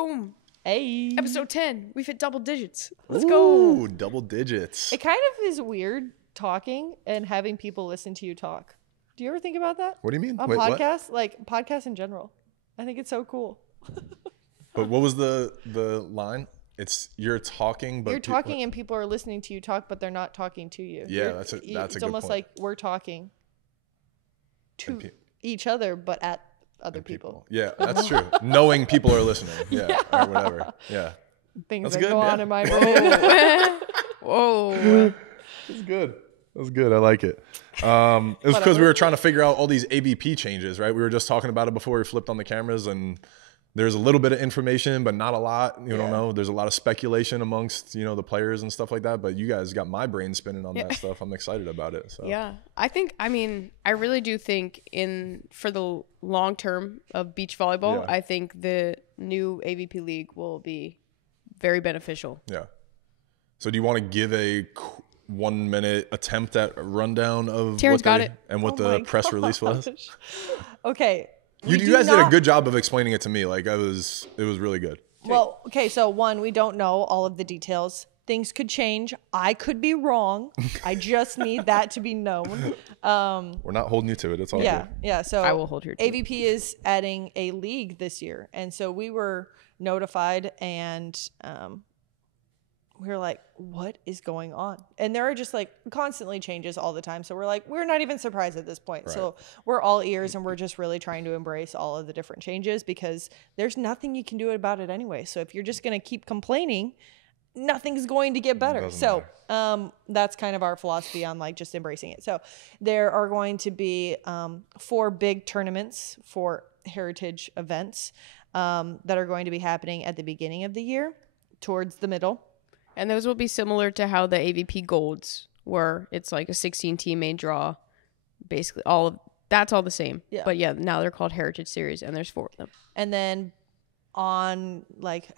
Boom. Hey. Episode 10. We've hit double digits. Let's Ooh, go. double digits. It kind of is weird talking and having people listen to you talk. Do you ever think about that? What do you mean? On Wait, what? podcasts? Like podcasts in general. I think it's so cool. But what was the line? It's you're talking, but You're talking and people are listening to you talk, but they're not talking to you. Yeah, that's a It's good almost point. like we're talking to each other, but at other people. Yeah, that's true. Knowing people are listening. Yeah, or whatever. Yeah. Things That's that good, go yeah. on in my brain. Whoa. That's good. That's good. I like it. It was because we were trying to figure out all these AVP changes, right? We were just talking about it before we flipped on the cameras, and there's a little bit of information, but not a lot. You don't know. There's a lot of speculation amongst, the players and stuff like that. But you guys got my brain spinning on that stuff. I'm excited about it. So. Yeah. I really do think for the long term of beach volleyball, I think the new AVP League will be very beneficial. Yeah. So do you want to give a 1 minute attempt at a rundown of Taryn's got it. And what the press release was? Okay. You guys did a good job of explaining it to me. Like it was really good. Well, okay, so one, we don't know all of the details. Things could change. I could be wrong. I just need that to be known. We're not holding you to it. It's all good. Yeah. So I will hold your team. AVP is adding a league this year, and so we were notified, and we were like, what is going on? And there are just like constantly changes all the time. So we're like, we're not even surprised at this point. Right. So we're all ears, and we're just really trying to embrace all of the different changes because there's nothing you can do about it anyway. So if you're just going to keep complaining, nothing's going to get better. So that's kind of our philosophy on like just embracing it. So there are going to be 4 big tournaments for heritage events that are going to be happening at the beginning of the year towards the middle. And those will be similar to how the AVP Golds were. It's like a 16-team main draw. Basically, that's all the same. Yeah. But yeah, now they're called Heritage Series, and there's 4 of them. And then on like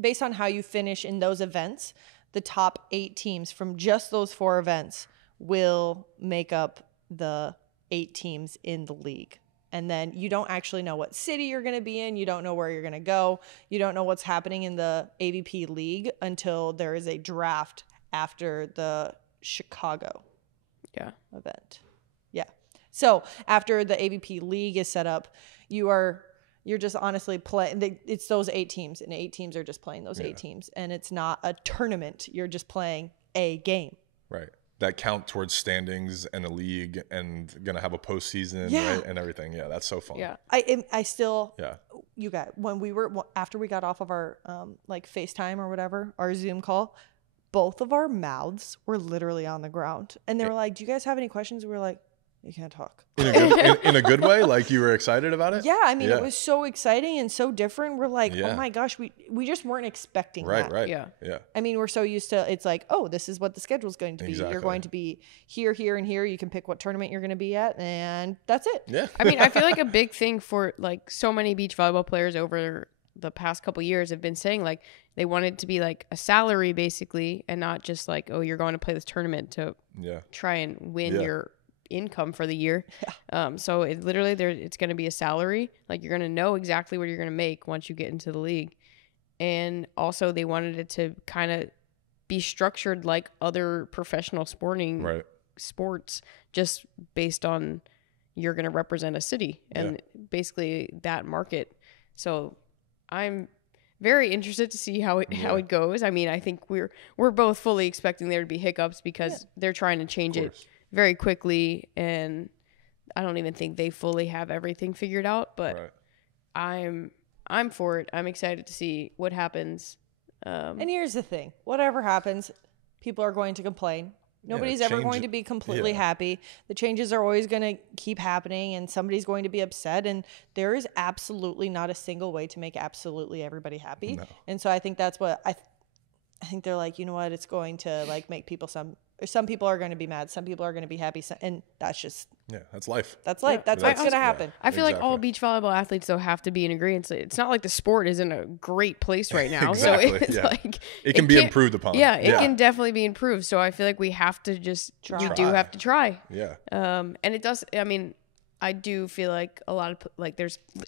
based on how you finish in those events, the top 8 teams from just those 4 events will make up the 8 teams in the league. And then you don't actually know what city you're going to be in. You don't know where you're going to go. You don't know what's happening in the AVP League until there is a draft after the Chicago event. Yeah. So after the AVP League is set up, you're just honestly playing. It's those 8 teams, and 8 teams are just playing those 8 teams. And it's not a tournament. You're just playing a game. Right. That count towards standings and a league and gonna have a postseason, right? And everything. Yeah, that's so fun. Yeah. I still, you guys, after we got off of our like FaceTime or whatever, our Zoom call, both of our mouths were literally on the ground. And they were like, do you guys have any questions? We were like, you can't talk. In a good way? Like you were excited about it? Yeah, I mean, it was so exciting and so different. We're like, oh my gosh, we just weren't expecting that. Right. Yeah. I mean, we're so used to, it's like, oh, this is what the schedule's going to be. Exactly. You're going to be here, here, and here. You can pick what tournament you're going to be at, and that's it. Yeah. I mean, I feel like a big thing for like so many beach volleyball players over the past couple years have been saying like they want it to be like a salary basically, and not just like, oh, you're going to play this tournament to try and win your income for the year. So it literally it's going to be a salary. Like you're going to know exactly what you're going to make once you get into the league. And also they wanted it to kind of be structured like other professional sports, just based on you're going to represent a city and basically that market. So I'm very interested to see how it goes. I mean, I think we're both fully expecting there to be hiccups because they're trying to change it very quickly, and I don't even think they fully have everything figured out, but I'm for it. I'm excited to see what happens. And here's the thing. Whatever happens, people are going to complain. Nobody's ever going to be completely happy. The changes are always going to keep happening, and somebody's going to be upset, and there is absolutely not a single way to make absolutely everybody happy. No. And so I think that's what I think they're like, you know what, it's going to like make people some people are going to be mad, some people are going to be happy, and that's just that's life. That's life. That's what's going to happen. I feel like all beach volleyball athletes though have to be in agreement. It's not like the sport is in a great place right now. Exactly. So it's like it can be improved upon. Yeah, it can definitely be improved. So I feel like we have to just we do have to try. Yeah. And it does. I mean, I do feel like a lot of like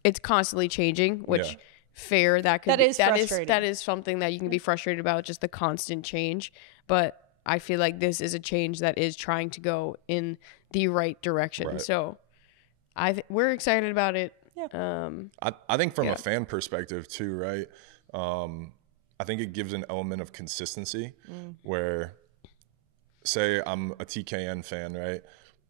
it's constantly changing, which fair. That is frustrating. That is something that you can be frustrated about, just the constant change. But I feel like this is a change that is trying to go in the right direction. Right. So we're excited about it. Yeah. I think from a fan perspective too, right? I think it gives an element of consistency where, say I'm a TKN fan, right?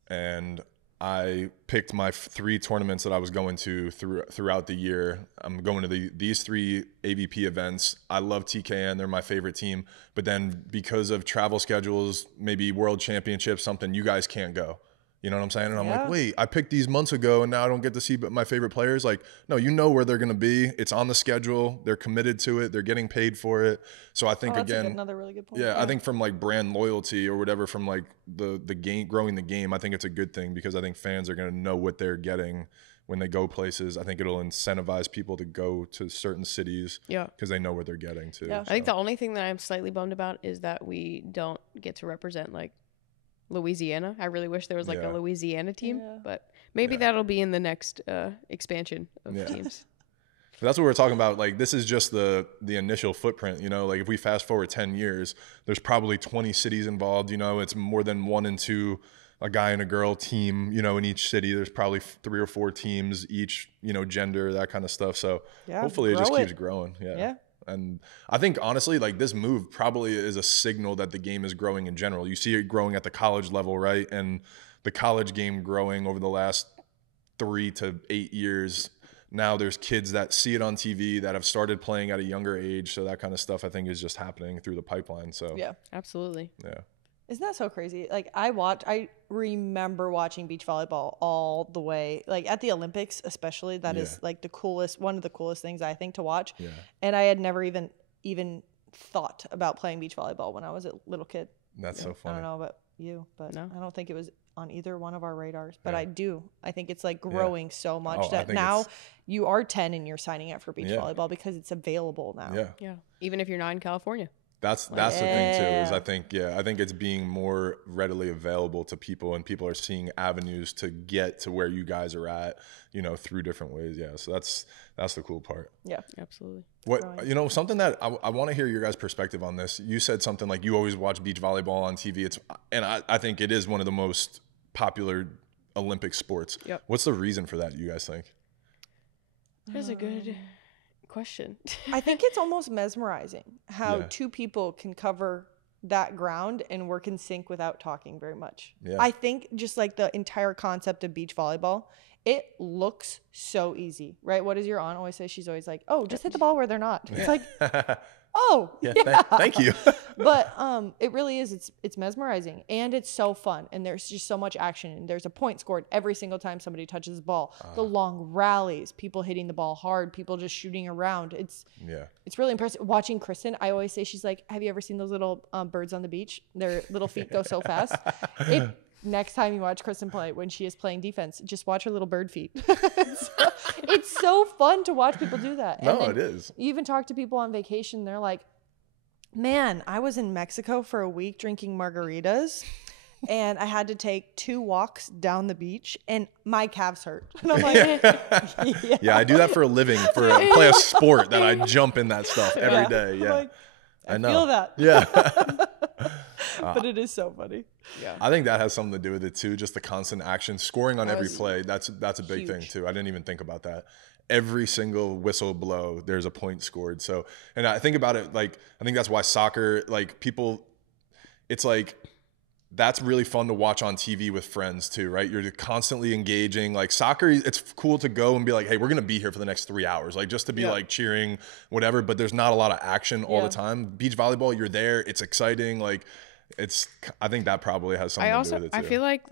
And I picked my 3 tournaments that I was going to throughout the year. I'm going to these 3 AVP events. I love TKN. They're my favorite team. But then because of travel schedules, maybe world championships, something, you guys can't go. You know what I'm saying? And I'm like, wait, I picked these months ago and now I don't get to see my favorite players. Like, no, you know where they're going to be. It's on the schedule. They're committed to it. They're getting paid for it. So I think, another really good point. Yeah, I think from like brand loyalty or whatever, from like the game, growing the game, I think it's a good thing because I think fans are going to know what they're getting when they go places. I think it'll incentivize people to go to certain cities because they know what they're getting too. Yeah. So. I think the only thing that I'm slightly bummed about is that we don't get to represent like Louisiana. I really wish there was like a Louisiana team, but maybe that'll be in the next expansion of teams. That's what we're talking about. Like, this is just the initial footprint, you know, like if we fast forward 10 years, there's probably 20 cities involved, you know, it's more than 1 and 2, a guy and a girl team, you know, in each city. There's probably 3 or 4 teams, each, you know, gender, that kind of stuff. So hopefully it just keeps growing. Yeah. And I think, honestly, like this move probably is a signal that the game is growing in general. You see it growing at the college level, right? And the college game growing over the last 3 to 8 years. Now there's kids that see it on TV that have started playing at a younger age. So that kind of stuff, I think, is just happening through the pipeline. So yeah, absolutely. Yeah. Isn't that so crazy? Like I remember watching beach volleyball all the way, like at the Olympics, especially. That is like one of the coolest things I think to watch. Yeah. And I had never even thought about playing beach volleyball when I was a little kid. That's so funny. I don't know about you, but no. I don't think it was on either one of our radars. But I think it's like growing so much that now you are 10 and you're signing up for beach volleyball because it's available now. Yeah. Even if you're not in California. That's the thing too, is I think it's being more readily available to people, and people are seeing avenues to get to where you guys are at, you know, through different ways. Yeah. So that's the cool part. Yeah, absolutely. What, you know, something that I want to hear your guys' perspective on this. You said something like you always watch beach volleyball on TV. And I think it is one of the most popular Olympic sports. Yep. What's the reason for that, you guys think? That's a good question. I think it's almost mesmerizing how 2 people can cover that ground and work in sync without talking very much. Yeah. I think just like the entire concept of beach volleyball, it looks so easy, right? What does your aunt always say? She's always like, oh, just hit the ball where they're not. It's like, oh, Thank you. But it really is. It's mesmerizing, and it's so fun, and there's just so much action, and there's a point scored every single time somebody touches the ball. The long rallies, people hitting the ball hard, people just shooting around. It's really impressive. Watching Kristen, I always say, she's like, have you ever seen those little birds on the beach? Their little feet go so fast. Next time you watch Kristen play, when she is playing defense, just watch her little bird feet. It's so fun to watch people do that. No, it is. You even talk to people on vacation. They're like, man, I was in Mexico for a week drinking margaritas, and I had to take 2 walks down the beach, and my calves hurt. And I'm like, yeah, I do that for a living, play a sport that I jump in that stuff every day. Yeah, like, I know. feel that. Yeah. But it is so funny. Yeah. I think that has something to do with it too. Just the constant action, scoring on every play. That's a big thing too. I didn't even think about that. Every single whistle blow, there's a point scored. So, and I think about it, like, I think that's why soccer, like people, it's like, that's really fun to watch on TV with friends too, right? You're constantly engaging. Like soccer, it's cool to go and be like, hey, we're going to be here for the next 3 hours, like just to be like cheering, whatever, but there's not a lot of action all the time. Beach volleyball, you're there. It's exciting. Like I think that probably has something to do with it too. I feel like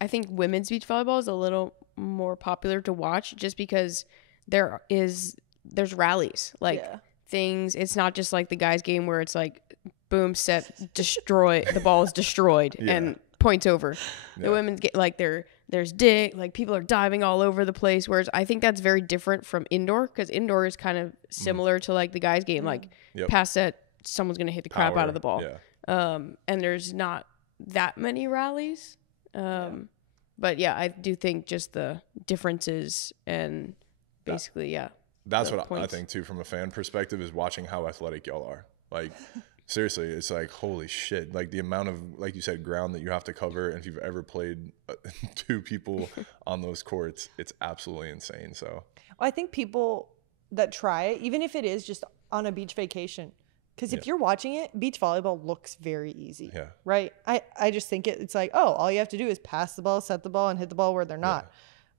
I think women's beach volleyball is a little more popular to watch just because there's rallies, like things. It's not just like the guys' game where it's like, boom, set, destroy, the ball is destroyed and points over. The women's get like there's like people are diving all over the place, whereas I think that's very different from indoor, because indoor is kind of similar to like the guys' game, like pass set, someone's gonna hit the crap out of the ball. And there's not that many rallies. But yeah, I do think just the differences and basically That's what I think too, from a fan perspective, is watching how athletic y'all are. Like, seriously, it's like, holy shit. Like, the amount of, like you said, ground that you have to cover. And if you've ever played 2 people on those courts, it's absolutely insane. So I think people that try it, even if it is just on a beach vacation, because if you're watching it, beach volleyball looks very easy. Yeah. Right? I just think it's like, oh, all you have to do is pass the ball, set the ball, and hit the ball where they're not.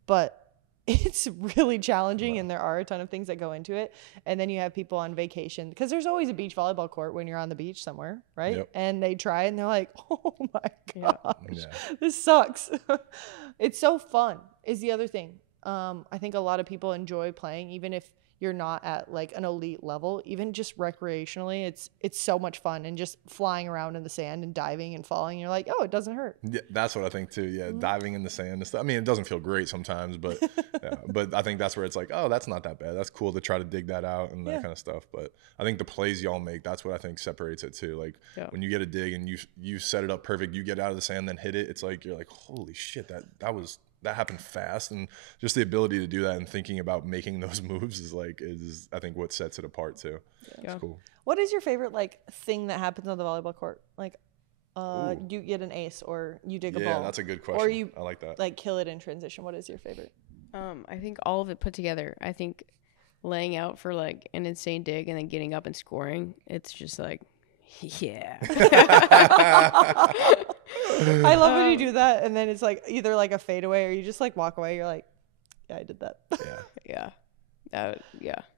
But it's really challenging, and there are a ton of things that go into it. And then you have people on vacation, because there's always a beach volleyball court when you're on the beach somewhere, right? Yep. And they try and they're like, oh my gosh, this sucks. It's so fun is the other thing. I think a lot of people enjoy playing, even if you're not at like an elite level, even just recreationally. It's so much fun, and just flying around in the sand and diving and falling. You're like, oh, it doesn't hurt. Yeah, that's what I think too. Yeah, diving in the sand and stuff. I mean, it doesn't feel great sometimes, but but I think that's where it's like, oh, that's not that bad. That's cool to try to dig that out and that kind of stuff. But I think the plays y'all make, that's what I think separates it too. Like when you get a dig and you set it up perfect, you get out of the sand, then hit it. It's like, you're like, holy shit, that happened fast. And just the ability to do that and thinking about making those moves is I think what sets it apart too. It's cool. What is your favorite like thing that happens on the volleyball court? Like you get an ace, or you dig a ball. Yeah, that's a good question. Or you I like that. Like kill it in transition. What is your favorite? I think all of it put together. I think laying out for like an insane dig and then getting up and scoring, it's just like, yeah. I love when you do that, and then it's like either like a fadeaway, or you just like walk away. You're like, yeah, I did that. Yeah.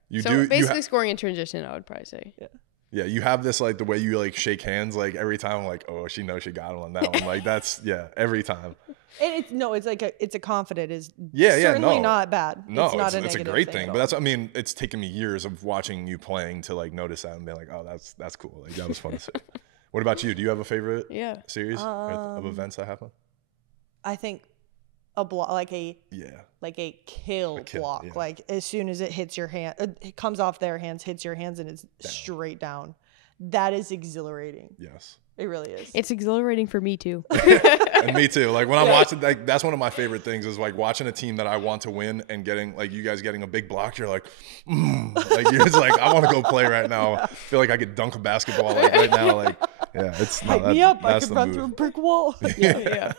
You basically scoring in transition, I would probably say. Yeah, you have this like the way you like shake hands, like every time I'm like, oh, she knows she got him on that one. Like that's every time. And it's a confident is certainly not bad. No, it's not it's a great thing. But I mean, it's taken me years of watching you playing to like notice that and be like, oh, that's cool. Like that was fun to see. What about you? Do you have a favorite series of events that happen? I think a block, like a kill block. Yeah. Like as soon as it hits your hand, it comes off their hands, hits your hands, and it's straight down. That is exhilarating. Yes. It really is. It's exhilarating for me too. And me too. Like when I'm watching, like that's one of my favorite things is like watching a team that I want to win and getting like you guys getting a big block. You're like, like you're just like, I want to go play right now. I feel like I could dunk a basketball like right now. Like, yeah, it's not. Hype me up. I could run through a brick wall. Yeah.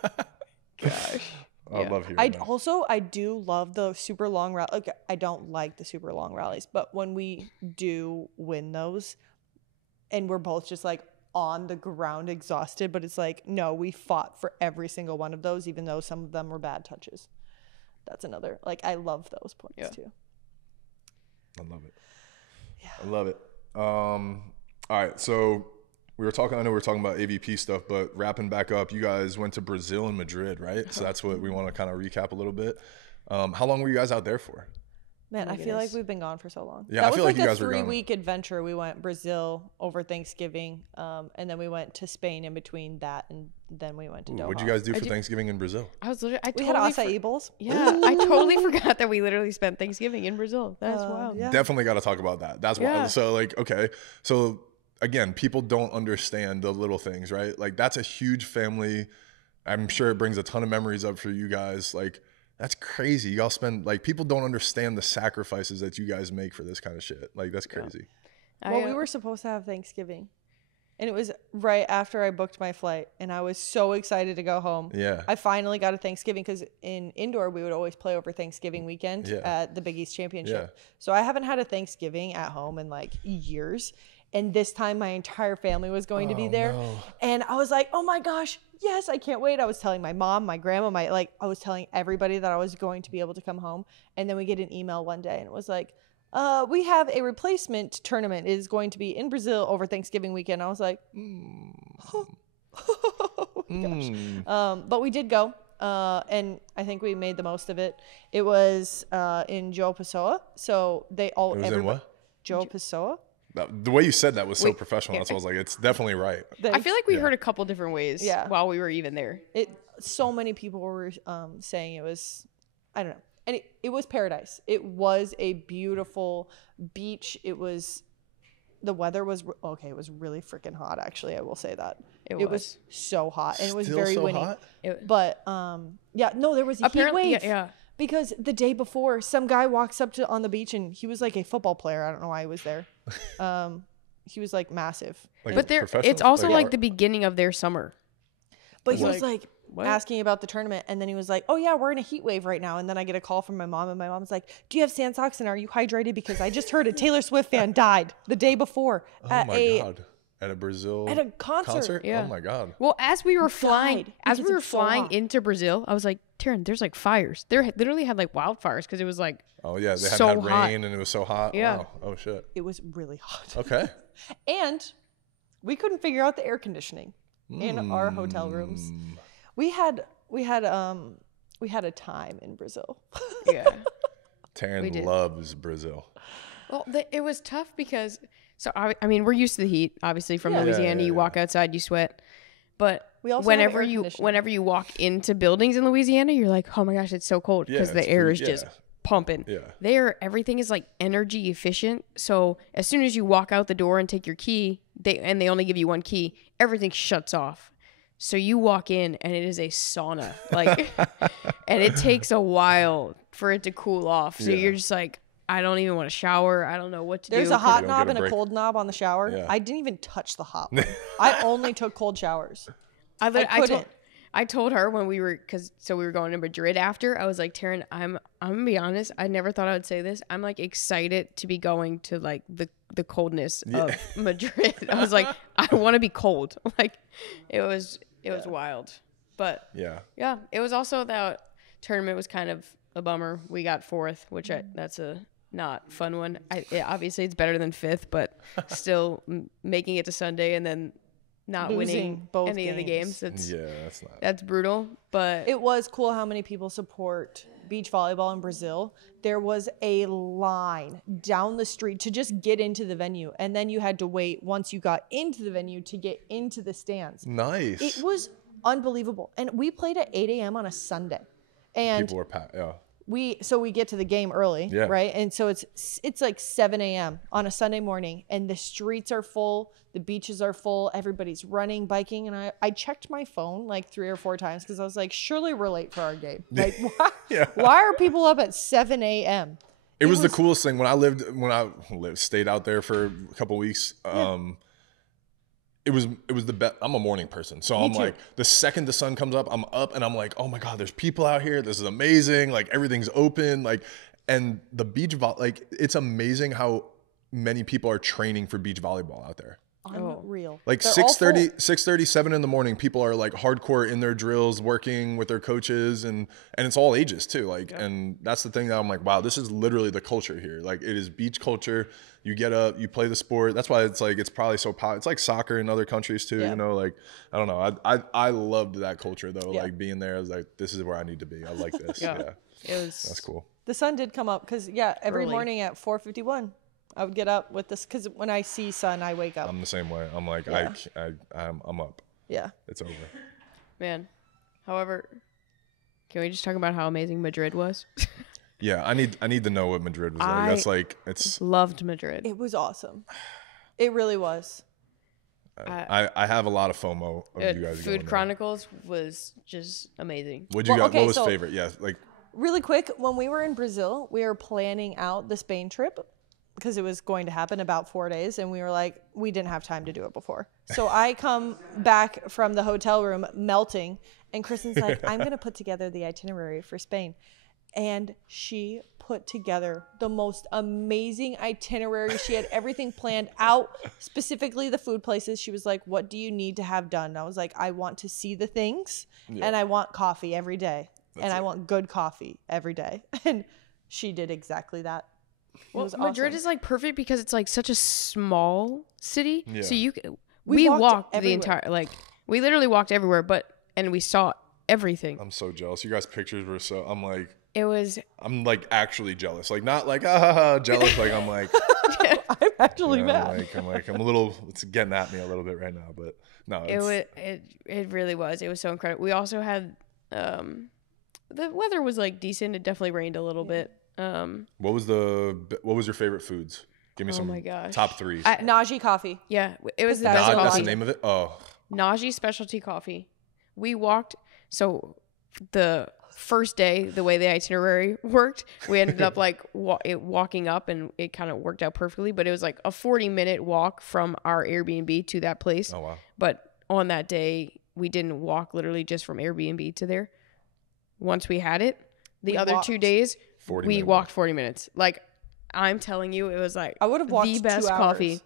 Gosh. I love hearing that. I do love the super long rally. Okay, I don't like the super long rallies, but when we do win those, and we're both just like on the ground exhausted, but it's like, no, we fought for every single one of those, even though some of them were bad touches. That's another, like, I love those points too. I love it. Yeah. I love it. All right. So I know we were talking about AVP stuff, but wrapping back up, you guys went to Brazil and Madrid, right? So that's what we want to kind of recap a little bit. How long were you guys out there for? Man, I feel like we've been gone for so long. Yeah, I feel like you guys were gone. That was like a 3-week adventure. We went Brazil over Thanksgiving, and then we went to Spain in between that, and then we went to Doha. What'd you guys do for Thanksgiving in Brazil? We had acai bowls. Yeah, I totally forgot that we literally spent Thanksgiving in Brazil. That's wild. Yeah. Definitely got to talk about that. That's wild. So like, okay, so again, people don't understand the little things, right? Like that's a huge family. I'm sure it brings a ton of memories up for you guys. Like, that's crazy. Y'all spend, like, people don't understand the sacrifices that you guys make for this kind of shit. Like, that's crazy. Well, we were supposed to have Thanksgiving, and it was right after I booked my flight, and I was so excited to go home. Yeah. I finally got a Thanksgiving, because in indoor, we would always play over Thanksgiving weekend at the Big East Championship. Yeah. So I haven't had a Thanksgiving at home in, like, years. And this time, my entire family was going to be there. No. And I was like, oh my gosh, yes, I can't wait. I was telling my mom, my grandma, I was telling everybody that I was going to be able to come home. And then we get an email one day, and it was like, we have a replacement tournament. It is going to be in Brazil over Thanksgiving weekend. I was like, oh my gosh. But we did go. And I think we made the most of it. It was in João Pessoa. So in what? João Pessoa. The way you said that was so professional. That's why I was like, it's definitely right. I feel like we heard a couple different ways while we were even there. So many people were saying it was, I don't know. And it was paradise. It was a beautiful beach. The weather was, it was really freaking hot, actually. I will say that. It was so hot. And it was very windy. Hot? But, no, there was a heat wave. Yeah. Because the day before, some guy walks up on the beach and he was like a football player. I don't know why he was there. He was like massive. Like but it's also like the beginning of their summer. But he was like asking about the tournament, and then he was like, "Oh yeah, we're in a heat wave right now." And then I get a call from my mom, and my mom's like, "Do you have sand socks and are you hydrated? Because I just heard a Taylor Swift fan died the day before God. At a Brazil concert. Yeah. Oh my God. Well, as we were flying into Brazil, I was like, Taryn, there's like fires. There literally had like wildfires because it was like they hadn't so had hot. rain and it was so hot. Yeah. Wow. Oh shit. It was really hot. Okay. And we couldn't figure out the air conditioning in our hotel rooms. We had a time in Brazil. Yeah. Taryn loves Brazil. Well, it was tough because, I mean, we're used to the heat, obviously, from Louisiana. You walk outside, you sweat. But we also whenever you walk into buildings in Louisiana, you're like, oh my gosh, it's so cold because the air is just pumping. Yeah. Everything is like energy efficient. So as soon as you walk out the door and take your key, they only give you one key, everything shuts off. So you walk in and it is a sauna, like, and it takes a while for it to cool off. So you're just like, I don't even want to shower. I don't know what to do. There's a hot knob and a cold knob on the shower. Yeah. I didn't even touch the hot one. I only took cold showers. I told her when we were going to Madrid after. I was like, Taryn, I'm gonna be honest. I never thought I would say this. I'm like excited to be going to like the coldness of Madrid. I was like, I want to be cold. Like, it was wild. But yeah, it was also that tournament was kind of a bummer. We got 4th, which that's a not fun one. Obviously it's better than 5th, but still making it to Sunday and then not winning both any of the games. That's brutal. But it was cool how many people support beach volleyball in Brazil. There was a line down the street to just get into the venue, and then you had to wait once you got into the venue to get into the stands. Nice. It was unbelievable. And we played at 8 a.m. on a Sunday. And people were packed. Yeah. We get to the game early, right? And so it's like 7 a.m. on a Sunday morning, and the streets are full, the beaches are full, everybody's running, biking, and I checked my phone like 3 or 4 times because I was like, surely we're late for our game. Like, why are people up at 7 a.m.? It was the coolest thing when I stayed out there for a couple weeks. It was the best. I'm a morning person. So I'm like, the second the sun comes up, I'm up and I'm like, oh my God, there's people out here. This is amazing. Like, everything's open. Like, and the beach like, it's amazing how many people are training for beach volleyball out there. Unreal. Like 6:30, 7 in the morning, people are like hardcore in their drills, working with their coaches, and it's all ages too. Like, and that's the thing that I'm like, wow, this is literally the culture here. Like, it is beach culture. You get up, you play the sport. That's why it's like, it's probably so popular. It's like soccer in other countries too, you know, like, I don't know. I loved that culture though. Like, being there, I was like, this is where I need to be. I like this. That's cool. The sun did come up because every morning at 4:51. I would get up with this because when I see sun, I wake up. I'm the same way. I'm like, I'm up. Yeah. It's over. Man. However, can we just talk about how amazing Madrid was? Yeah, I need to know what Madrid was like. That's like, it's loved Madrid. It was awesome. It really was. I have a lot of FOMO of you guys. Food Chronicles was just amazing. What was favorite? Yeah, like really quick, when we were in Brazil, we were planning out the Spain trip, because it was going to happen about 4 days, and we were like, we didn't have time to do it before. So I come back from the hotel room melting, and Kristen's like, I'm going to put together the itinerary for Spain. And she put together the most amazing itinerary. She had everything planned out, specifically the food places. She was like, what do you need to have done? And I was like, I want to see the things, and I want coffee every day. I want good coffee every day. And she did exactly that. Well, Madrid is like perfect because it's like such a small city. Yeah. So we walked the entire, like, we literally walked everywhere, and we saw everything. I'm so jealous. You guys' pictures were so, I'm like actually jealous. Like, not like, jealous. Like, I'm like, I'm actually mad. I'm a little, it's getting at me a little bit right now, but no. It really was. It was so incredible. We also had, the weather was like decent. It definitely rained a little bit. What was your favorite foods? Give me some top 3. Naji coffee. Yeah, it was that's the name of it. Oh, Naji Specialty Coffee. We walked. So the first day, the way the itinerary worked, we ended up like walking up, and it kind of worked out perfectly. But it was like a 40-minute walk from our Airbnb to that place. Oh, wow. But on that day, we didn't walk literally just from Airbnb to there. Once we had it, the other 2 days, we walked 40 minutes. Like, I'm telling you, it was like I would have walked the best 2 hours. coffee.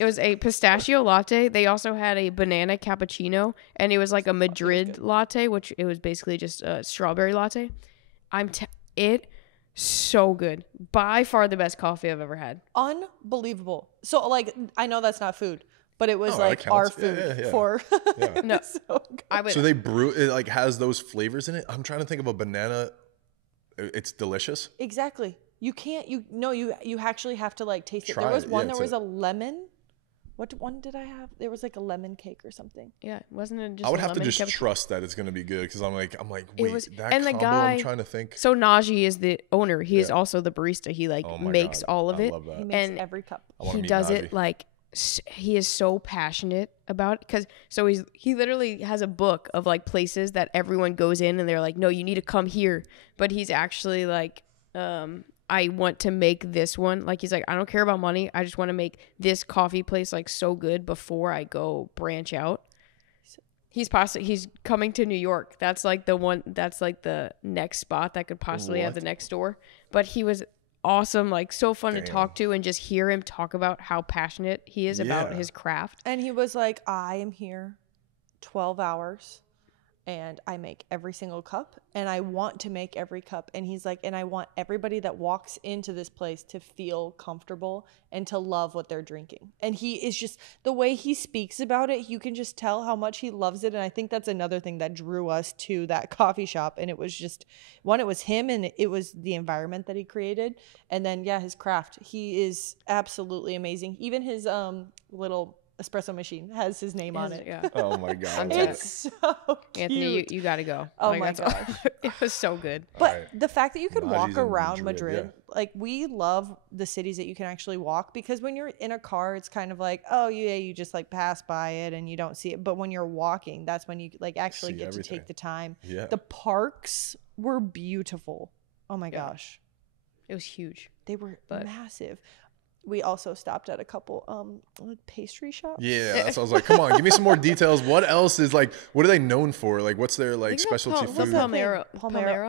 It was a pistachio latte. They also had a banana cappuccino, and it was like a Madrid latte, which it was basically just a strawberry latte. So good. By far the best coffee I've ever had. Unbelievable. So like, I know that's not food, but it was like our food for. No, So they brew it, like has those flavors in it. I'm trying to think of a banana. It's delicious. Exactly. You can't. You actually have to like taste it. Try there was it. one. Yeah, there was a lemon. What one did I have? There was like a lemon cake or something. Yeah, wasn't it just I would have to just trust that it's gonna be good, because I'm like, wait, that and the combo, guy, I'm trying to think. So Naji is the owner. He is also the barista. He like makes all of it. I love that. He makes every cup. He does it like he is so passionate about it, because he literally has a book of like places that everyone goes in and they're like, no, you need to come here. But he's actually like, I want to make this one. Like, he's like, I don't care about money. I just want to make this coffee place like so good before I go branch out. He's coming to New York. That's like the one. That's like the next spot that could possibly have the next store. But he was awesome, like so fun to talk to, and just hear him talk about how passionate he is about his craft. And he was like, I am here 12 hours. And I make every single cup, and I want to make every cup. And he's like, and I want everybody that walks into this place to feel comfortable and to love what they're drinking. And he is just, the way he speaks about it, you can just tell how much he loves it. And I think that's another thing that drew us to that coffee shop. And it was just, one, it was him, and it was the environment that he created. And then, his craft. He is absolutely amazing. Even his little espresso machine has his name on it. Yeah. Oh my God. It's so cute. Anthony, you got to go. Oh like, my gosh. It was so good. But the fact that you could walk Naji's in around Madrid, Madrid, like, we love the cities that you can actually walk, because when you're in a car, it's kind of like, oh yeah, you just like pass by it and you don't see it. But when you're walking, that's when you like actually get to take the time. Yeah. The parks were beautiful. Oh my gosh. It was huge. They were massive. We also stopped at a couple like pastry shops. Yeah, so I was like, come on, give me some more details. What else is like, what are they known for? Like, what's their like specialty food? Palmero. Oh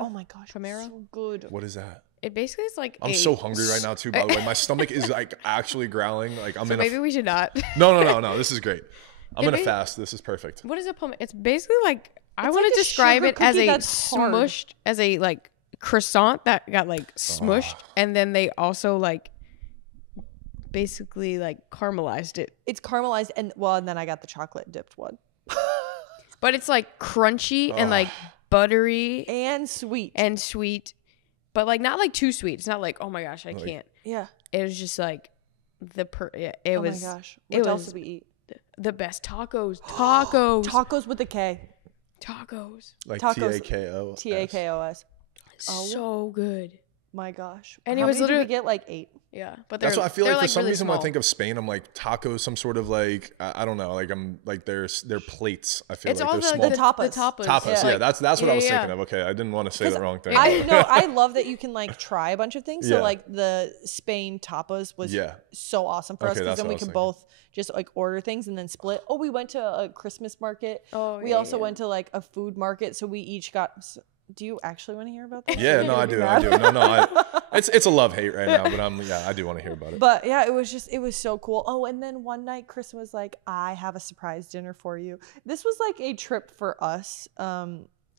my gosh, Palmero? so good. What is that? It basically is like I'm so hungry right now too, by the way. My stomach is like actually growling. Like maybe we should not. No. This is great. I'm gonna fast. This is perfect. What is a palmero? It's basically like, I want like to a describe sugar it as cookie a that's hard. smushed, as a like croissant that got like smushed, and then they also like basically like caramelized it. It's caramelized, and then I got the chocolate dipped one. But it's like crunchy and like buttery and sweet. But like not like too sweet. It's not like, oh my gosh, I can't. Yeah. It was just like it was. Oh my gosh. What else did we eat? The best tacos. Tacos with a K. Tacos. Like Tacos. Takos. Takos. So good. My gosh. And How it was many did literally we get like 8. Yeah, but that's what I feel like. For some really reason, small. when I think of Spain, I'm like tacos, some sort of like I don't know, like I'm like their plates. I feel it's like all they're the, small. the tapas. tapas. Tapas, yeah, that's what I was thinking of. Okay, I didn't want to say the wrong thing. I know. I love that you can like try a bunch of things. So Yeah. like the Spain tapas was so awesome for us, Okay, because that's then what we I was could thinking. both just like order things and then split. Oh, we went to a Christmas market. Oh, we also went to like a food market, so we each got. Do you actually want to hear about that? Yeah, no, I do. It's a love hate right now, but I do want to hear about it. But yeah, it was so cool. Oh, and then one night Kristen was like, I have a surprise dinner for you. This was like a trip for us. It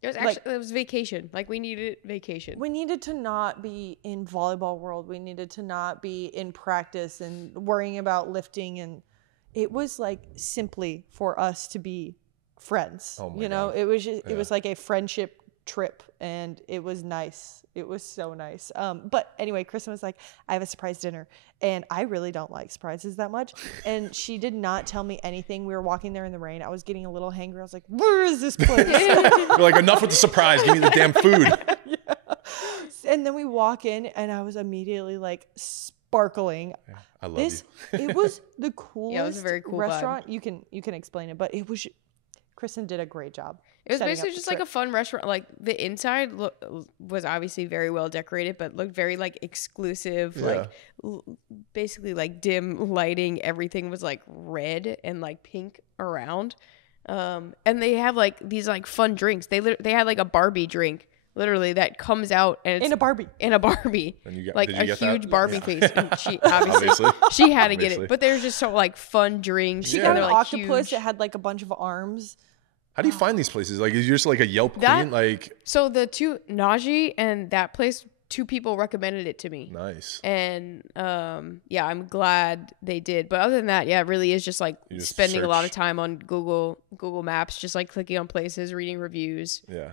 was actually it was vacation. Like, we needed vacation. We needed to not be in volleyball world. We needed to not be in practice and worrying about lifting, and it was like simply for us to be friends. Oh my you know, God. it was just, it was like a friendship trip, and it was nice. It was so nice. But anyway, Kristen was like, I have a surprise dinner, and I really don't like surprises that much, and she did not tell me anything. We were walking there in the rain. I was getting a little hangry. I was like, where is this place? You're like, enough with the surprise, give me the damn food. Yeah. And then we walk in, and I was immediately like sparkling. I love you. It was the coolest it was a very cool restaurant. You can explain it, but it was. Kristen did a great job. It was basically just like a fun restaurant. Like the inside was obviously very well decorated, but looked very like exclusive. Yeah. Like basically like dim lighting. Everything was like red and like pink around. And they have like these like fun drinks. They had like a Barbie drink, literally, that comes out and it's in a Barbie. And you like a huge that? Barbie face. And she obviously she had to get Obviously. it. But there's just so like fun drinks. She and got they're, an like, octopus. huge. It had like a bunch of arms. How do you find these places? Like, is you just like a Yelp queen? Like, so the two Naji and that place, 2 people recommended it to me. nice. And yeah, I'm glad they did. But other than that, yeah, it really is just like spending a lot of time on Google Maps, just like clicking on places, reading reviews. Yeah.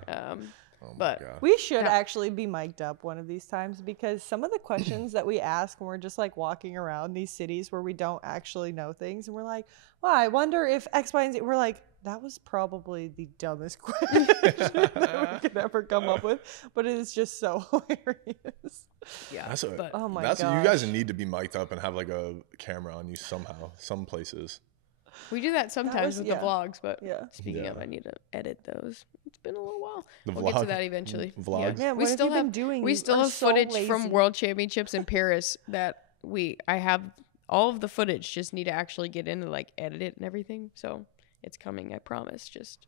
Oh but God. We should actually be mic'd up one of these times, because some of the questions that we ask when we're just like walking around these cities where we don't actually know things, and we're like, well, I wonder if X, Y, and Z. We're like, that was probably the dumbest question that we could ever come up with, but it is just so hilarious. yeah, Oh my you gosh. guys need to be mic'd up and have like a camera on you somehow, some places. we do that sometimes with the vlogs. But speaking Yeah. of, I need to edit those. It's been a little while. The We'll get to vlog- that eventually. vlogs? Man, we what still have you have been doing? we You still are have so footage lazy. from World Championships in Paris that I have all of the footage. Just need to actually get in and like edit it and everything. So it's coming, I promise. Just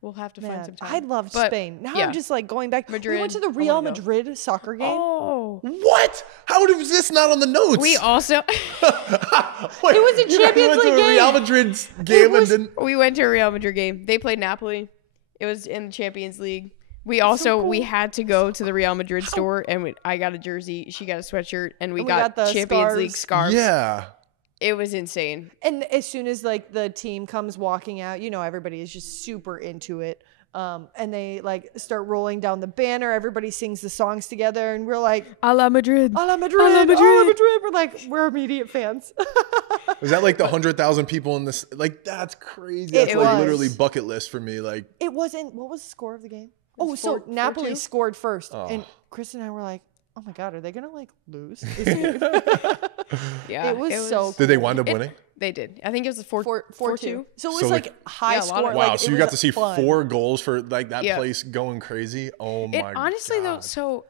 we'll have to find some time. I loved But, Spain. Now yeah. I'm just like going back. Madrid, We went to the I Real wanna go. Madrid soccer game. Oh, What? How was this not on the notes? we also Wait, It was a you guys Champions went to League a Real game. Madrid game was- and didn't. we went to a Real Madrid game. They played Napoli. It was in the Champions League. We also we had to go to the Real Madrid store, and I got a jersey. She got a sweatshirt, and we got the Champions League scarves. Yeah. It was insane. And as soon as like the team comes walking out, you know, everybody is just super into it. And they like start rolling down the banner. Everybody sings the songs together, and we're like, A la Madrid. "A la Madrid, A la a la Madrid." Madrid." We're like, we're immediate fans. Was that like the 100,000 people in this? Like, that's crazy. That's It like was. literally bucket list for me. Like, It wasn't. What was the score of the game? Oh, so 4-2? Napoli scored first, Oh. and Kristen and I were like, "Oh my god, are they gonna like lose this game?" Yeah, it was so. did they wind up winning? They did. I think it was a 4-2. So it was So, like like- high Yeah, a lot score. of- Wow. like, So it you was got to see fun. 4 goals for like that Yeah. place going crazy. Oh my god. Honestly, though, so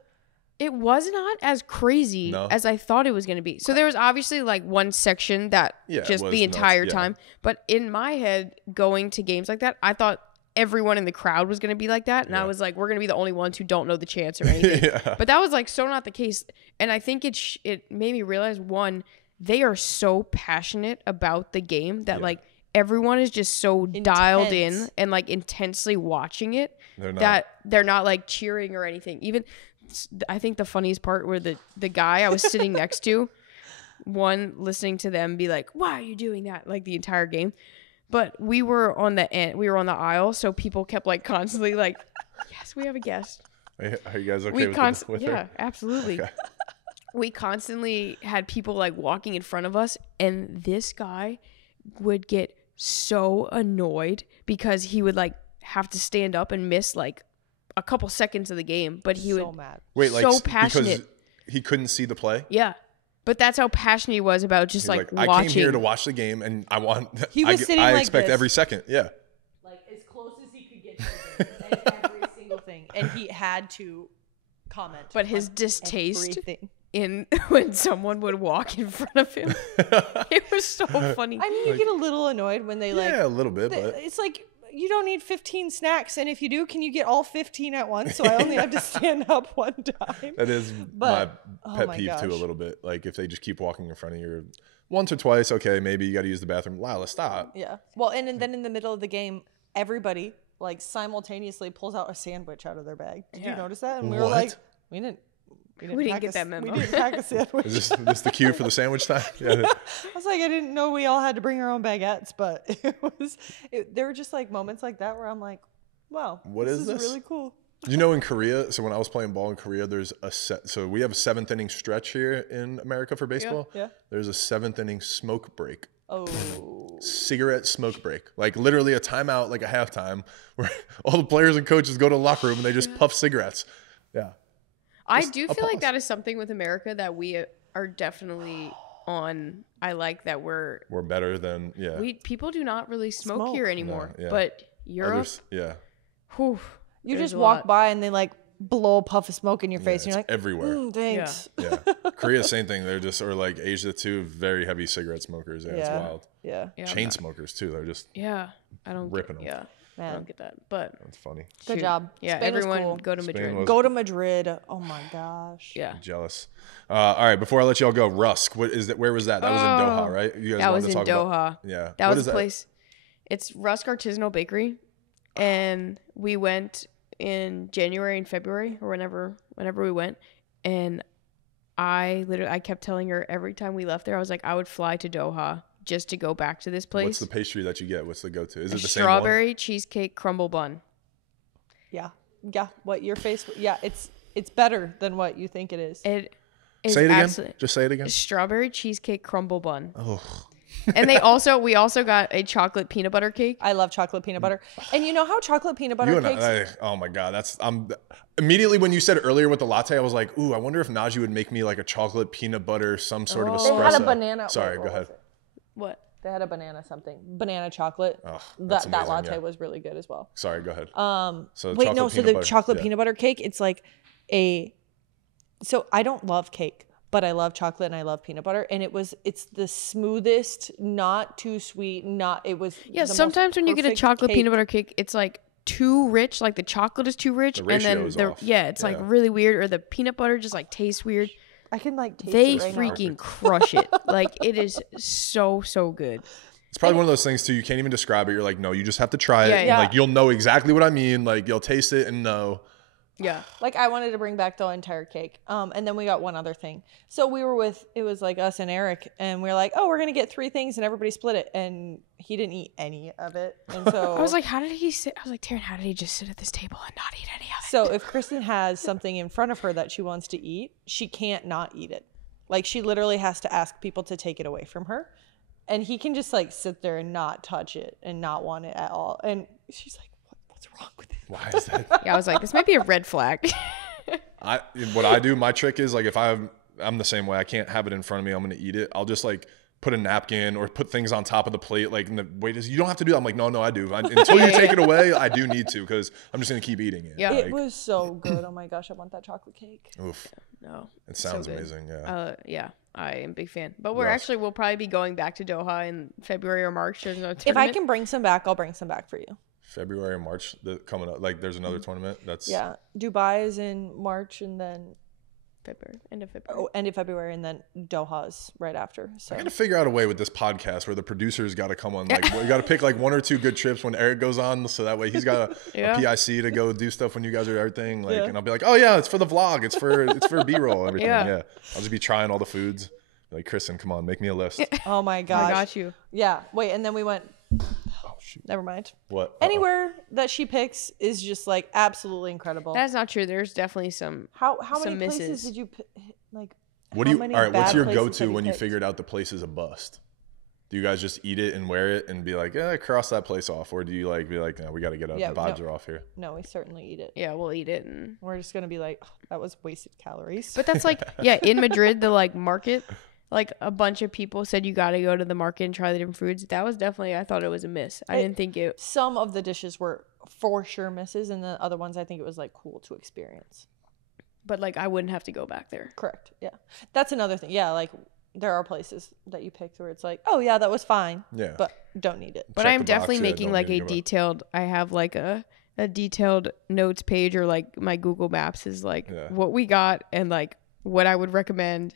it was not as crazy No? as I thought it was going to be. So there was obviously like one section that Yeah, it just was the nuts, entire yeah. time. But in my head, going to games like that, I thought everyone in the crowd was going to be like that. And I Yeah. was like, we're going to be the only ones who don't know the chants or anything. Yeah. But that was like so not the case. And I think it made me realize, one, they are so passionate about the game that like everyone is just so dialed in Intense. and like intensely watching it They're not. that they're not like cheering or anything. Even I think the funniest part were the guy I was sitting next to, one listening to them be like, "Why are you doing that?" like the entire game. But we were on the end, we were on the aisle, so people kept like constantly like, "Yes, we have a guest." Are you guys okay We with yeah, her? absolutely. Okay. We constantly had people like walking in front of us, and this guy would get so annoyed because he would like have to stand up and miss like a couple seconds of the game, but he So would mad. Wait, like so passionate. because he couldn't see the play. Yeah. But that's how passionate he was about just He's like, like, watching. I came here to watch the game, and I want. He was sitting I like expect this. every second. Yeah. Like as close as he could get to it, and every single thing, and he had to comment. But his on distaste everything. in when someone would walk in front of him, it was so funny. I mean, you get a little annoyed when they like. Yeah, a little bit, but It's like you don't need 15 snacks, and if you do, can you get all 15 at once? So I only have to stand up one time. that is But- my oh pet my peeve too. A gosh. little bit. Like if they just keep walking in front of you once or twice, okay, maybe you got to use the bathroom. Lila, stop. Yeah. Well, and then in the middle of the game, everybody like simultaneously pulls out a sandwich out of their bag. Did you Yeah. notice that? And we were What? like, we didn't didn't pack get a- that memo. We didn't pack a sandwich. Is this the cue for the sandwich time? Yeah. I was like, I didn't know we all had to bring our own baguettes, but there were just like moments like that where I'm like, wow, What this is is this? really cool. You know, in Korea, so when I was playing ball in Korea, so we have a 7th inning stretch here in America for baseball. Yeah. There's a 7th inning smoke break. Oh, Cigarette smoke break, like literally a timeout, like a halftime, where all the players and coaches go to the locker room and they just puff cigarettes. Yeah, I Just do a feel like pause. that is something with America that we are definitely on. I like that we're better than people do not really smoke Smoke. here anymore. No, yeah. But Europe. Yeah. Whew, You there's just a walk lot. by and they like blow a puff of smoke in your face, and you're it's like, everywhere. thanks. Yeah. Korea, same thing. They're just, or like Asia too, very heavy cigarette smokers. Yeah, it's wild. Yeah. Yeah, Chain smokers too. They're just Yeah, I don't ripping them. Yeah, I Man. don't get that. But That's funny. Good shoot. job. Yeah, Spain was everyone cool. go to Madrid. was- Go to Madrid. Oh my gosh. Yeah, Jealous. All right, before I let y'all go, Rusk. What is that? Where was that? That was in Doha, right? You guys that wanted was to in talk Doha. about- yeah. That What was is a place. It's Rusk Artisanal Bakery, and we went in January and February or whenever we went, and I kept telling her every time we left there, I was like, I would fly to Doha just to go back to this place. What's the pastry that you get? What's the go-to? Is it the strawberry cheesecake crumble bun? Yeah. Yeah. What your face? Yeah. It's better than what you think it is. It same is one? Say it again. absolute- Just say it again. Strawberry cheesecake crumble bun. Oh. And we also got a chocolate peanut butter cake. I love chocolate peanut butter. And you know how chocolate peanut butter You and cakes? oh my God, immediately when you said earlier with the latte, I was like, ooh, I wonder if Naji would make me like a chocolate peanut butter, some sort of They espresso. had a banana. Sorry, what go ahead. was it? What? They had a banana something. Banana chocolate. Oh, that amazing, latte yeah. was really good as well. Sorry, go ahead. So Wait, chocolate no. So peanut the butter, chocolate yeah. peanut butter cake, it's like so I don't love cake, but I love chocolate and I love peanut butter. And it's the smoothest, not too sweet, Yeah, the sometimes most when you get a perfect chocolate cake. peanut butter cake, it's like too rich, like the chocolate is too rich, The and then ratio is off. it's like really weird, or the peanut butter just like tastes weird. I can like taste They it right now. freaking crush it. Like it is so good. It's probably one of those things too. You can't even describe it. You're like, no, you just have to try it. Yeah, and, yeah. like you'll know exactly what I mean. Like you'll taste it and know. Yeah. Like I wanted to bring back the entire cake. And then we got one other thing. So it was like us and Eric, and we were like, oh, we're going to get 3 things, and everybody split it. And he didn't eat any of it. And so I was like, how did he sit? I was like, Taryn, how did he just sit at this table and not eat any of it? so if Kristen has something in front of her that she wants to eat, she can't not eat it. Like she literally has to ask people to take it away from her. And he can just like sit there and not touch it and not want it at all. And she's like, what's wrong with it? Why is that? Yeah, I was like, this might be a red flag. What I do, my trick is like if I'm the same way. I can't have it in front of me. I'm gonna eat it. I'll just like put a napkin or put things on top of the plate. Like in the waiters, you don't have to do that. I'm like, no, I do. Until you take it away, I do need to because I'm just gonna keep eating it. Yeah. It Like, was so good. Oh my gosh, I want that chocolate cake. oof. No. It sounds good. amazing. Yeah. Yeah, I am a big fan. But Rusk. we'll probably be going back to Doha in February or March. There's no tournament. If I can bring some back, I'll bring some back for you. February or March coming up. Like there's another tournament. That's Yeah. Dubai is in March, and then end of February. end of February, and then Doha's right after. So I got to figure out a way with this podcast where the producers got to come on. Like, we got to pick like 1 or 2 good trips when Eric goes on, so that way he's got a PIC to go do stuff when you guys are everything. Like, and I'll be like, oh yeah, it's for the vlog, it's for B-roll, everything. Yeah. I'll just be trying all the foods. Like, Kristen, come on, make me a list. oh my gosh. I got you. Yeah. Wait, and then we went. Oh shoot. Never mind. What? Anywhere that she picks is just like absolutely incredible. That's not true. There's definitely some. How some many places misses. did you like? What do how you? many All right. What's bad your places go-to have when you picked? figured out the place is a bust? Do you guys just eat it and wear it and be like, cross that place off, or do you like be like, no, we got to get up, the vibes are off here? No, we certainly eat it. Yeah, we'll eat it, and We're just gonna be like, oh, that was wasted calories. but that's like in Madrid, the like market. Like a bunch of people said you got to go to the market and try the different foods. That was definitely, I thought it was a miss. I didn't think it. Some of the dishes were for sure misses, and the other ones I think it was like cool to experience. But like I wouldn't have to go back there. Correct. Yeah, that's another thing. Yeah, like there are places that you picked where it's like, oh yeah, that was fine. Yeah. But don't need it. But Check I'm the box, definitely yeah, making don't like need a to give up. detailed. I have like a detailed notes page, or like my Google Maps is like what we got and like what I would recommend.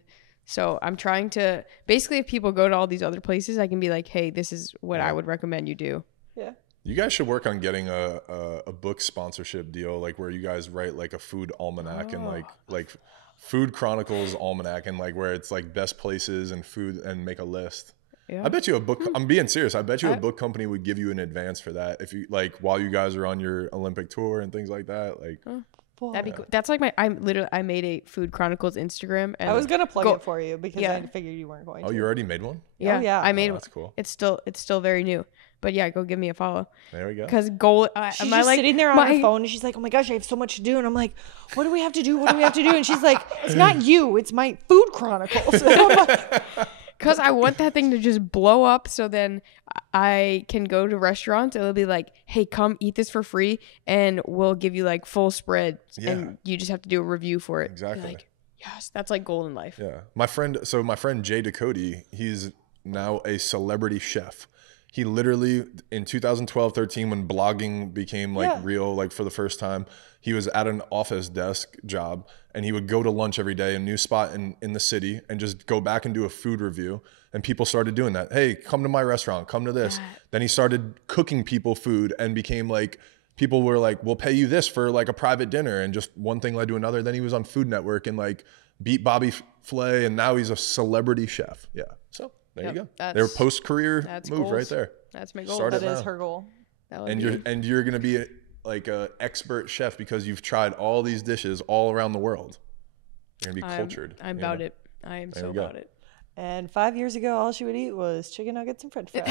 So I'm trying to basically, if people go to all these other places, I can be like, hey, this is what I would recommend you do. Yeah. You guys should work on getting a book sponsorship deal, like where you guys write like a food almanac and like food chronicles almanac, and like where it's like best places and food, and make a list. Yeah. I bet you a book. I'm being serious. I bet you a book company would give you an advance for that if you like while you guys are on your Olympic tour and things like that. Like. That'd be cool. That's like I made a Food Chronicles Instagram, and I was gonna plug it for you because I figured you weren't going to. Oh, you already made one? Yeah, yeah. I made one. That's cool. It's still very new, but yeah, go give me a follow. There we go. She's Because just sitting there on her phone, and she's like, "Oh my gosh, I have so much to do." And I'm like, "What do we have to do? What do we have to do?" And she's like, "It's not you. It's my Food Chronicles." because I want that thing to just blow up, so then I can go to restaurants. It'll be like, hey, come eat this for free, and we'll give you like full spread, and you just have to do a review for it. Exactly. Be like, yes, that's like golden life. Yeah, my friend Jay Ducote, he's now a celebrity chef. He literally in 2012-13, when blogging became like real, like for the first time, he was at an office desk job, and he would go to lunch every day, a new spot in the city, and just go back and do a food review. And people started doing that. Hey, come to my restaurant, come to this. Then he started cooking people food and became like, people were like, we'll pay you this for like a private dinner. And just one thing led to another. Then he was on Food Network and like beat Bobby Flay, and now he's a celebrity chef. Yeah. So there you go. Their post-career move goals. Right there. That's my goal. Start that is her goal. And you're going to be like an expert chef because you've tried all these dishes all around the world. You're going to be cultured. I'm about it. I am so about it. And 5 years ago, all she would eat was chicken nuggets and French fries.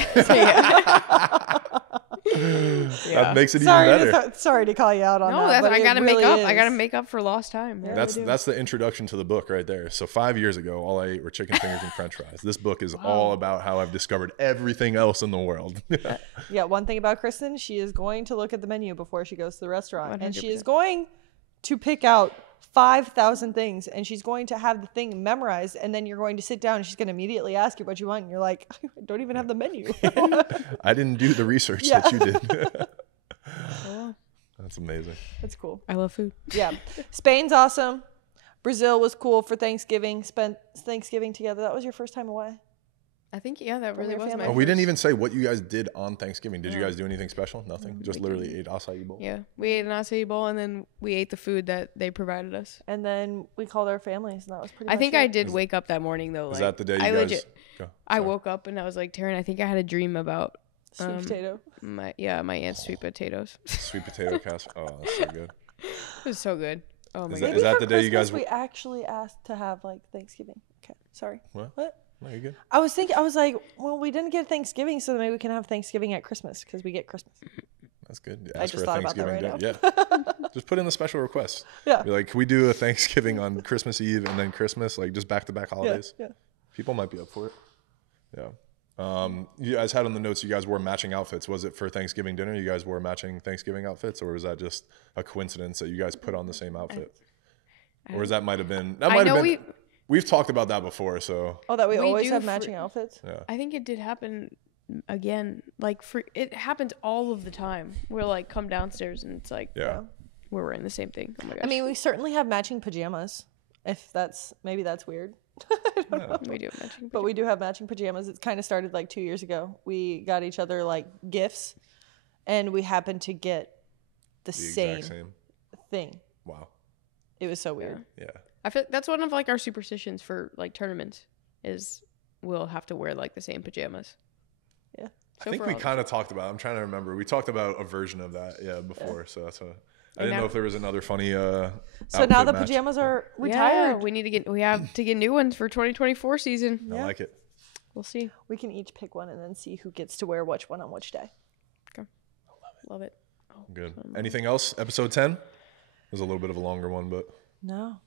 That makes it even better. Sorry to call you out on that. I gotta make up. I gotta make up for lost time. Yeah, that's the introduction to the book right there. So 5 years ago, all I ate were chicken fingers and French fries. This book is all about how I've discovered everything else in the world. Yeah, one thing about Kristen, she is going to look at the menu before she goes to the restaurant, 100%. And she is going to pick out 5,000 things, and she's going to have the thing memorized, and then you're going to sit down and she's going to immediately ask you what you want, and you're like, I don't even have the menu. I didn't do the research that you did. That's amazing. That's cool. I love food. Yeah. Spain's awesome. Brazil was cool for Thanksgiving. Spent Thanksgiving together. That was your first time away? I think, that really was my we didn't even say what you guys did on Thanksgiving. Did you guys do anything special? Nothing? Just literally ate acai bowl? Yeah. We ate an acai bowl, and then we ate the food that they provided us. And then we called our families, and that was pretty I think I did wake up that morning, though. Is that the day you guys... I woke up, and I was like, Taryn, I think I had a dream about... sweet potato. My aunt's sweet potatoes. Sweet potato casserole. Oh, that's so good. It was so good. Oh, my God. Is that the day you guys... we actually asked to have, like, Thanksgiving. Okay. Sorry. What? No, you're good. I was like, well, we didn't get Thanksgiving, so maybe we can have Thanksgiving at Christmas because we get Christmas. That's good. I just thought about that right now. Yeah. Just put in the special request. Yeah. Be like, can we do a Thanksgiving on Christmas Eve and then Christmas, like just back-to-back holidays? Yeah. People might be up for it. Yeah. You guys had on the notes you guys wore matching outfits. Was it for Thanksgiving dinner? You guys wore matching Thanksgiving outfits, or was that just a coincidence that you guys put on the same outfit? Or that might have been... We've talked about that before, so... Oh, that we always have matching outfits? Yeah. I think it did happen again. Like, it happens all of the time. We'll, like, come downstairs, and it's like... Yeah. We're wearing the same thing. Oh, my gosh. I mean, we certainly have matching pajamas. If that's... Maybe that's weird. I don't know. We do have matching pajamas. But we do have matching pajamas. It's kind of started, like, 2 years ago. We got each other, like, gifts, and we happened to get the same thing. Wow. It was so weird. Yeah. I feel that's one of like our superstitions for like tournaments is we'll have to wear like the same pajamas. Yeah. I think we kind of talked about it. I'm trying to remember. We talked about a version of that before. So that's what I didn't know if there was another funny so now the pajamas are retired. Yeah, we have to get new ones for 2024 season. I like it. We'll see. We can each pick one and then see who gets to wear which one on which day. Okay. Love it. Oh, good. Anything else? Episode 10? It was a little bit of a longer one, but no.